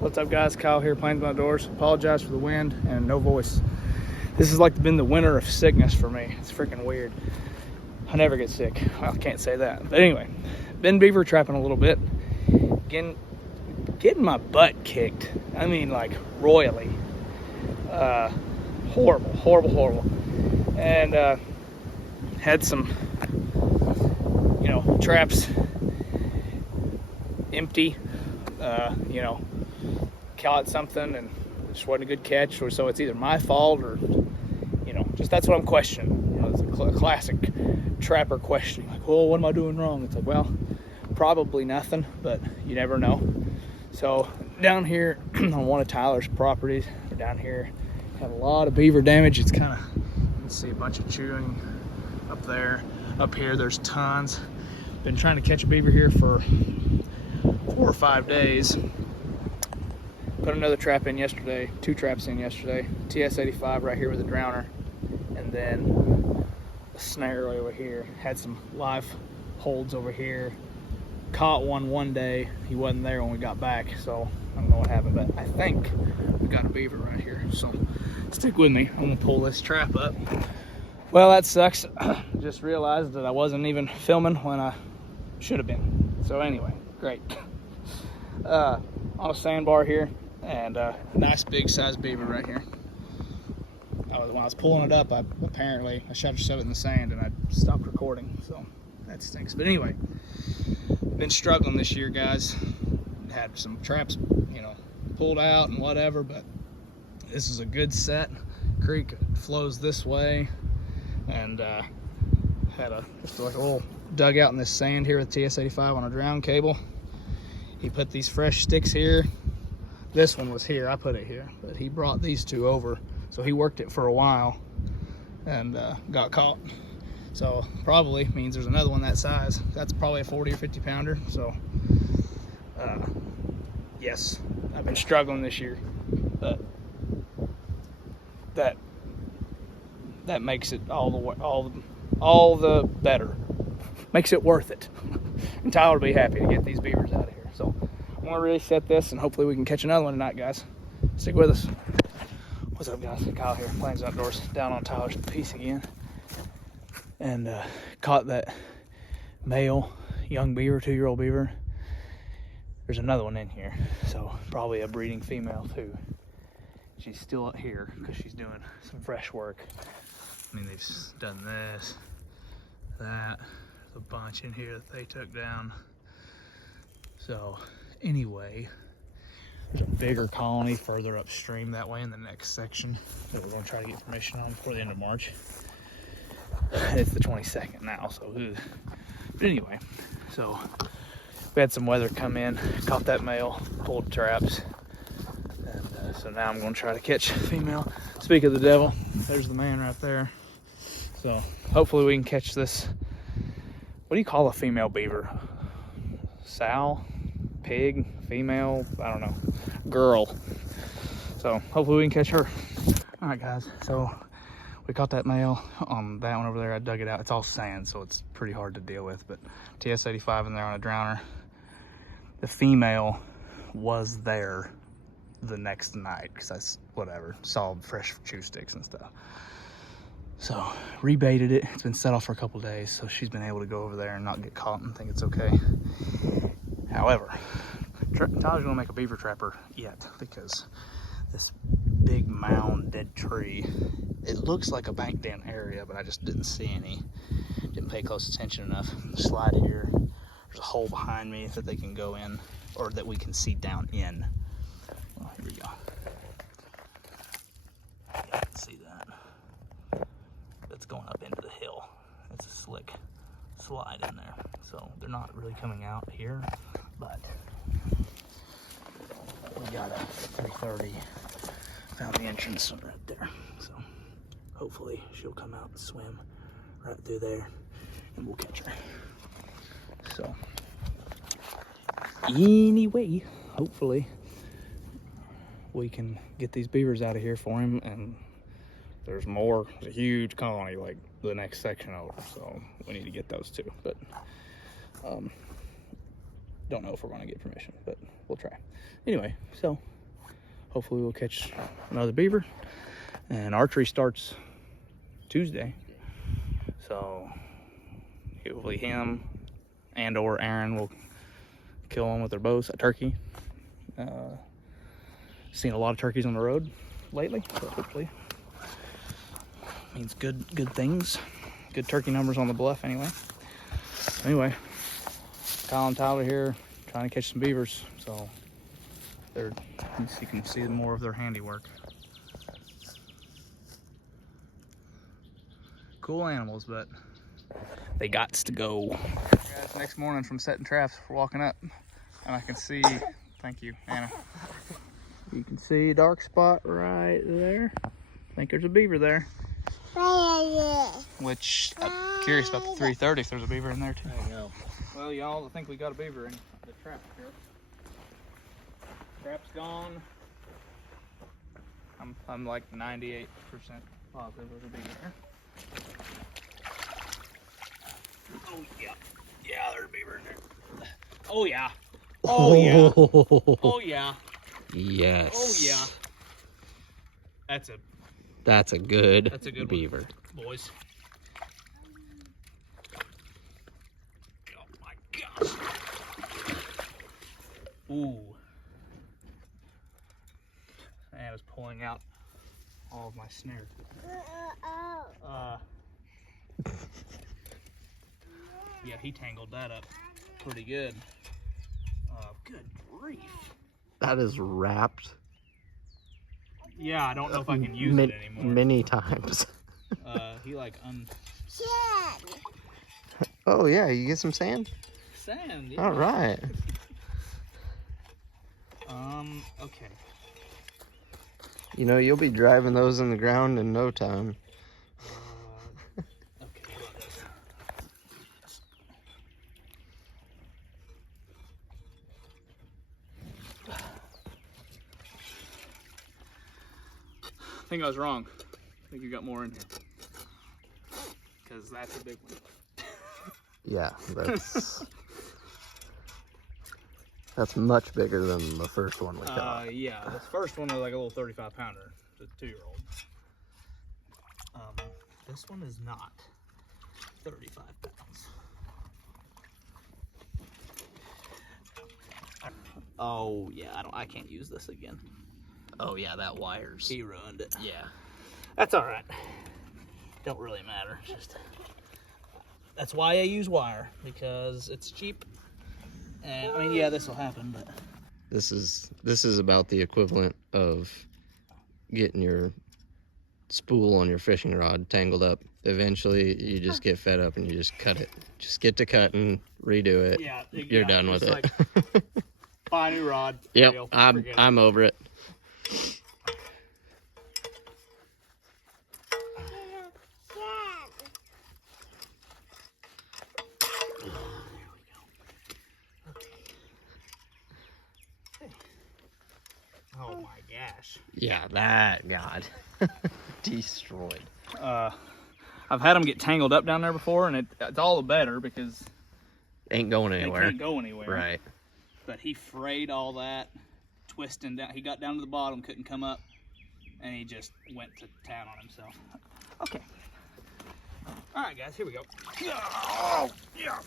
What's up, guys? Kyle here, Plainsmen Outdoors. Apologize for the wind and no voice. This has like been the winter of sickness for me. It's freaking weird. I never get sick. Well, I can't say that. But anyway, been beaver trapping a little bit. Getting my butt kicked. I mean, like, royally. Horrible. And had some, traps empty. Caught something and it just wasn't a good catch, or so it's either my fault or, just that's what I'm questioning. It's a classic trapper question. Like, well, what am I doing wrong? It's like, well, probably nothing, but you never know. So down here on one of Tyler's properties, down here, had a lot of beaver damage. It's kind of, you can see a bunch of chewing up there. Up here, there's tons. Been trying to catch a beaver here for 4 or 5 days. Put another trap in yesterday, 2 traps in yesterday. TS85 right here with a drowner. And then a snare over here. Had some live holds over here. Caught one day. He wasn't there when we got back, so I don't know what happened, but I think we got a beaver right here. So stick with me. I'm gonna pull this trap up. Well, that sucks. Just realized that I wasn't even filming when I should have been. So anyway, great. On a sandbar here, and a nice big size beaver right here. When I was pulling it up, I shot it in the sand and I stopped recording, so that stinks. But anyway, been struggling this year, guys. Had some traps, pulled out and whatever, but this is a good set. Creek flows this way, and had just like a little dugout in this sand here with TS85 on a drown cable. He put these fresh sticks here. This one was here, I put it here, but he brought these 2 over. So he worked it for a while and got caught. So probably means there's another one that size. That's probably a 40 or 50 pounder. So yes, I've been struggling this year, but that makes it all the better. Makes it worth it. And Tyler will be happy to get these beavers out of here. So I'm gonna reset this and hopefully we can catch another one tonight, guys. Stick with us. What's up, guys? Kyle here, Plainsmen Outdoors, down on Tyler's piece again. And caught that male young beaver, 2-year-old beaver. There's another one in here, so probably a breeding female too. She's still up here because she's doing some fresh work. I mean, they've done this, that. There's a bunch in here that they took down. So anyway, there's a bigger colony further upstream that way in the next section that we're going to try to get permission on before the end of March. It's the 22nd now, so but anyway, so we had some weather come in, caught that male, pulled traps, and so now I'm going to try to catch female. Speak of the devil, there's the man right there. So hopefully we can catch this. What do you call a female beaver? Sow? Pig? Female? I don't know. Girl. So hopefully we can catch her. All right, guys, so we caught that male on that one over there. I dug it out. It's all sand, so it's pretty hard to deal with, but TS85 in there on a drowner. The female was there the next night because I saw fresh chew sticks and stuff. So rebaited it. It's been set off for a couple days, so she's been able to go over there and not get caught and think it's okay. However, Tyler's gonna make a beaver trapper yet because this big mound dead tree, it looks like a bank den area, but I just didn't see any. Didn't pay close attention enough. Slide here. There's a hole behind me that they can go in, or that we can see down in. Well, here we go. Yeah, I can see that. That's going up into the hill. It's a slick slide in there. So they're not really coming out here, but we got a 330. Found the entrance right there. So hopefully she'll come out and swim right through there and we'll catch her. So anyway, hopefully we can get these beavers out of here for him, and there's more. There's a huge colony like the next section over, so we need to get those too. But don't know if we're going to get permission, but we'll try. Anyway, so hopefully we'll catch another beaver. And archery starts Tuesday. So hopefully him and or Aaron will kill one with their bows, a turkey. Seen a lot of turkeys on the road lately, so hopefully means good things. Good turkey numbers on the bluff anyway. Anyway, Kyle and Tyler here trying to catch some beavers, so you can see more of their handiwork. Cool animals, but they gots to go. Guys, next morning from setting traps, we're walking up, and I can see, thank you, Anna. You can see a dark spot right there. I think there's a beaver there. Which, I'm curious about the 330 if there's a beaver in there too. I know. Well, y'all, I think we got a beaver in the trap here. Trap's gone. I'm like 98% positive there's a beaver there. Oh yeah. Yeah, there's a beaver in there. Oh yeah. Oh yeah. Oh yeah. Yes. Oh yeah. That's a good beaver, boys. Oh my gosh. Ooh. And it's pulling out all of my snare. Yeah, he tangled that up pretty good. Good grief. That is wrapped. Yeah, I don't know if I can use it anymore. Many times. He like Oh yeah, you get some sand? Sand, yeah. All right. Okay. You know, you'll be driving those in the ground in no time. Okay, I think I was wrong. I think you got more in here. Because that's a big one. Yeah, that's much bigger than the first one we caught. Yeah, this first one was like a little 35 pounder, the 2-year-old. This one is not 35 pounds. Oh yeah, I can't use this again. Oh yeah, that wires. He ruined it. Yeah. That's all right. Don't really matter. Just that's why I use wire, because it's cheap. And I mean, yeah, this will happen, but this is about the equivalent of getting your spool on your fishing rod tangled up. Eventually, you just get fed up and you just cut it. Just get to cutting, redo it. Yeah, you're done with it. Like, buy a new rod. Yep, Deal. I'm over it. Oh my gosh. Yeah, that got destroyed. I've had them get tangled up down there before, and it's all the better because ain't going anywhere. They can't go anywhere. Right. But he frayed all that, twisting down. He got down to the bottom, couldn't come up, and he just went to town on himself. Okay. All right, guys, here we go. Oh, yeah.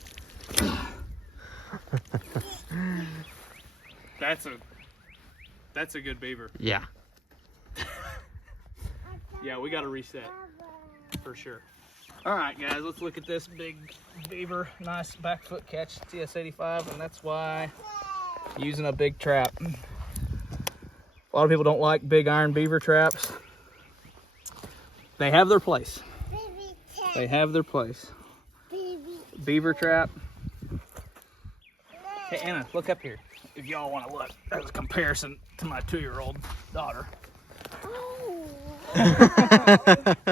That's a good beaver. Yeah. Yeah, we got to reset for sure. All right, guys, let's look at this big beaver. Nice back foot catch, TS85, and that's why using a big trap. A lot of people don't like big iron beaver traps. They have their place. They have their place. Beaver trap. Hey, Anna, look up here. If y'all want to look, there's a comparison to my 2-year-old daughter. That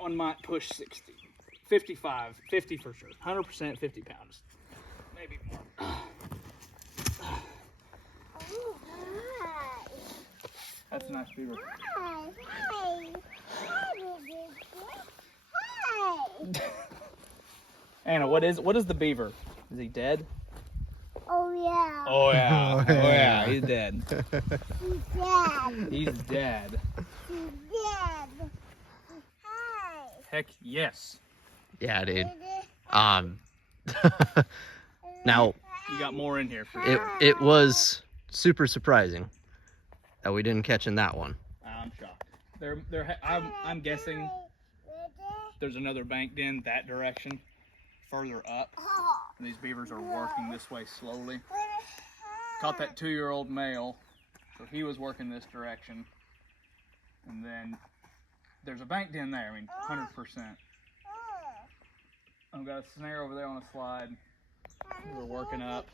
one might push 60, 55, 50 for sure. 100% 50 pounds, maybe more. That's a nice beaver. Anna, what is the beaver? Is he dead? Oh yeah. Oh yeah. Oh, Oh yeah. yeah. He's dead. He's dead. He's dead. He's dead. Hi. Heck yes. Yeah, dude. Now You got more in here for it was super surprising that we didn't catch in that one. I'm shocked. I'm guessing there's another bank den that direction, further up. And these beavers are working this way slowly. Caught that 2-year-old male, so he was working this direction. And then there's a bank den there. I mean, 100%. I've got a snare over there on a slide. We're working up.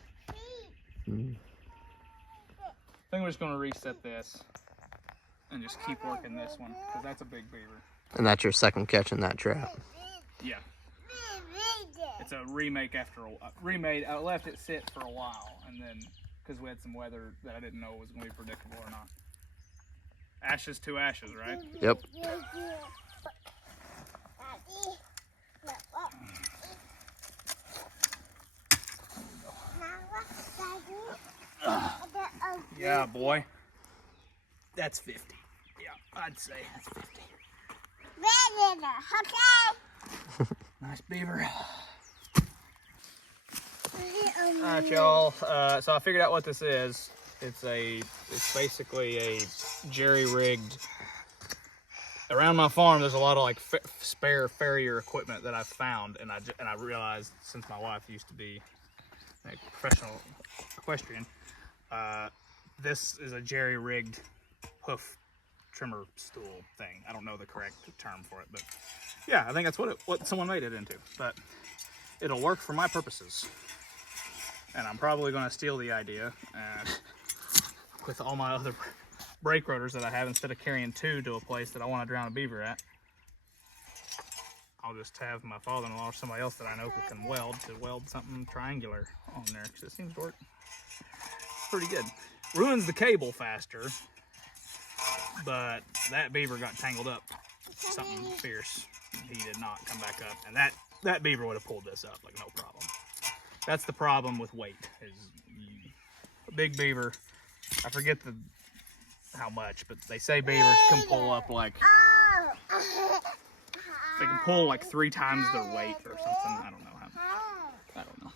I think we're just going to reset this and just keep working this one because that's a big beaver. And that's your second catch in that trap. Yeah. It's a remake after remade. I left it sit for a while, and then because we had some weather that I didn't know was going to be predictable or not. Ashes to ashes, right? Yep. Yeah, boy. That's 50. Yeah, I'd say that's 50. Okay. Nice beaver. Alright, y'all. So I figured out what this is. It's basically a jerry-rigged. Around my farm, there's a lot of like spare farrier equipment that I've found, and I realized since my wife used to be a professional equestrian, this is a jerry-rigged hoof trimmer stool thing. I don't know the correct term for it, but yeah, I think that's what someone made it into. But it'll work for my purposes, and I'm probably going to steal the idea with all my other brake rotors that I have. Instead of carrying 2 to a place that I want to drown a beaver at, I'll just have my father-in-law or somebody else that I know who can weld to weld something triangular on there, because it seems to work pretty good. Ruins the cable faster, but that beaver got tangled up something fierce. He did not come back up, and that beaver would have pulled this up like no problem. That's the problem with weight, is a big beaver, I forget how much, but they say beavers can pull up like, they can pull like 3 times their weight or something. I don't know how. I don't know.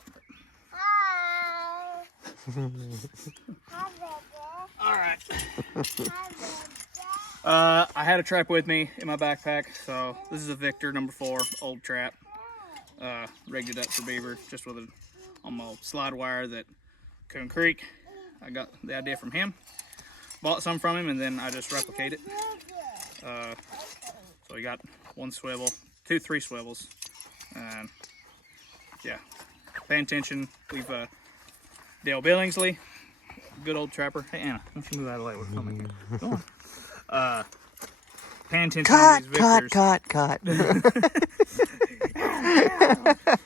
All right. I had a trap with me in my backpack, so this is a Victor number 4 old trap. Rigged it up for beaver just with on my slide wire that Coon Creek. I got the idea from him. Bought some from him, and then I just replicate it. So we got 1 swivel, 3 swivels, and yeah, paying attention. We've Dale Billingsley, good old trapper. Hey Anna, why don't you move out of the way? We're filming. Go on. Paying attention to these Victors. Cut.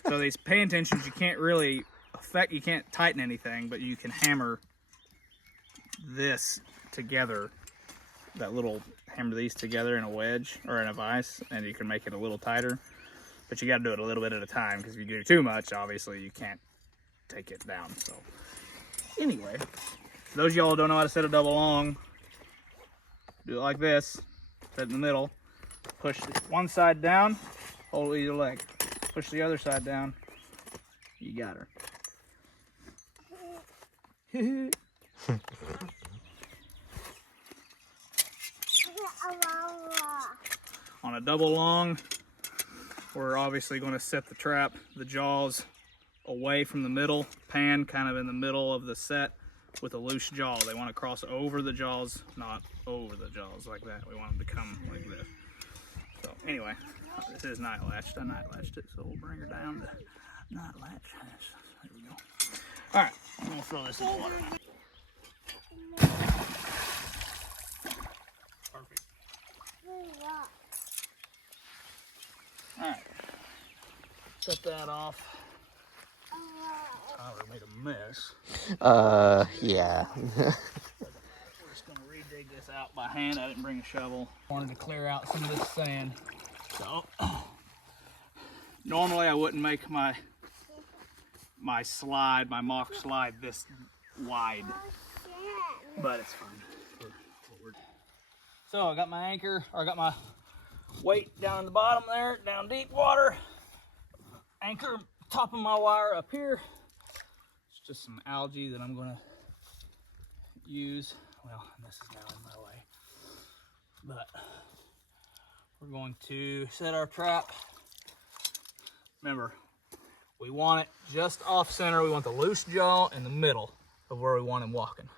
So these pay intentions, you can't really you can't tighten anything, but you can hammer this together, hammer these together in a wedge or in a vise, and you can make it a little tighter, but you got to do it a little bit at a time, because if you do too much, obviously you can't take it down. So anyway, for those of y'all who don't know how to set a double long, do it like this. Set it in the middle, push one side down, hold either leg, push the other side down, you got her. On a double long, we're obviously going to set the trap, the jaws away from the middle, pan kind of in the middle of the set with a loose jaw. They want to cross over the jaws, not over the jaws like that. We want them to come like this. So anyway, this is night latched. I night latched it, so we'll bring her down to night latch. There we go. All right, I'm gonna throw this in the water. Perfect. All right, set that off. Tyler made a mess. Yeah. We're just gonna re-dig this out by hand. I didn't bring a shovel. Wanted to clear out some of this sand. So Normally I wouldn't make my slide, my mock slide this wide, but it's fine. So I got my anchor, or I got my weight down in the bottom there, down deep water. Anchor top of my wire up here. It's just some algae that I'm gonna use. Well, this is now in my way, but we're going to set our trap. Remember, we want it just off center. We want the loose jaw in the middle of where we want him walking.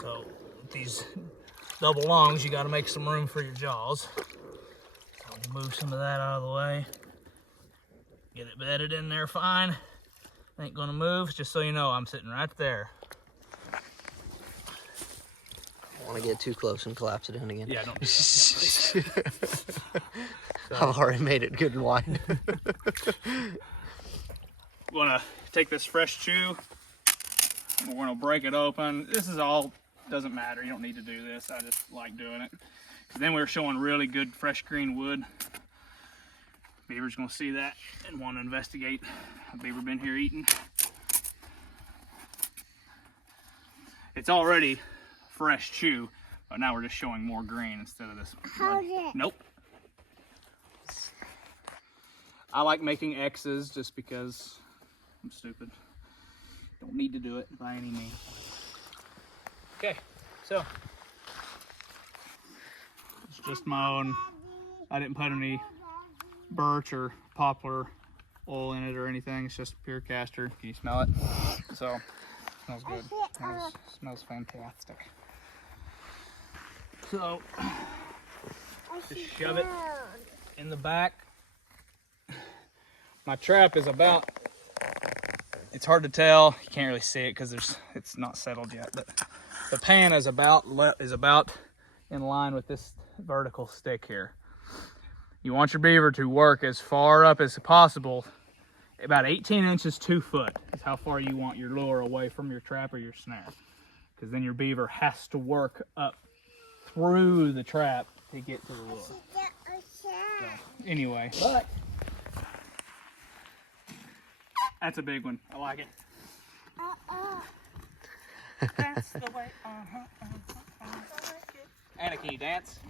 So with these double longs, you got to make some room for your jaws. So we'll move some of that out of the way. Get it bedded in there fine. Ain't gonna move. Just so you know, I'm sitting right there. I want to get too close and collapse it in again. Yeah, don't do that. I've already made it good and wide. We're gonna take this fresh chew. We're gonna break it open. This is all, doesn't matter. You don't need to do this. I just like doing it. Then we're showing really good fresh green wood. Beaver's gonna see that and want to investigate. A beaver been here eating. It's already fresh chew, but now we're just showing more green instead of this. How's it? Nope. I like making X's just because I'm stupid. Don't need to do it by any means. Okay, so it's just my own. I didn't put any birch or poplar oil in it or anything. It's just pure castor. Can you smell it? So it smells good. Smells fantastic. So just shove it in the back. My trap is about, it's hard to tell, you can't really see it because it's not settled yet, but the pan is about in line with this vertical stick here. You want your beaver to work as far up as possible. About 18 inches, 2 foot is how far you want your lure away from your trap or your snare, because then your beaver has to work up through the trap to get to the lure. So, anyway, but that's a big one. I like it. That's the way. Anna, can you dance?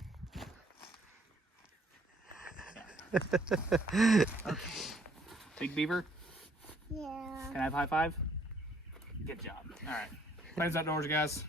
Okay. Big beaver? Yeah. Can I have high five? Good job. All right. Plainsmen Outdoors, guys.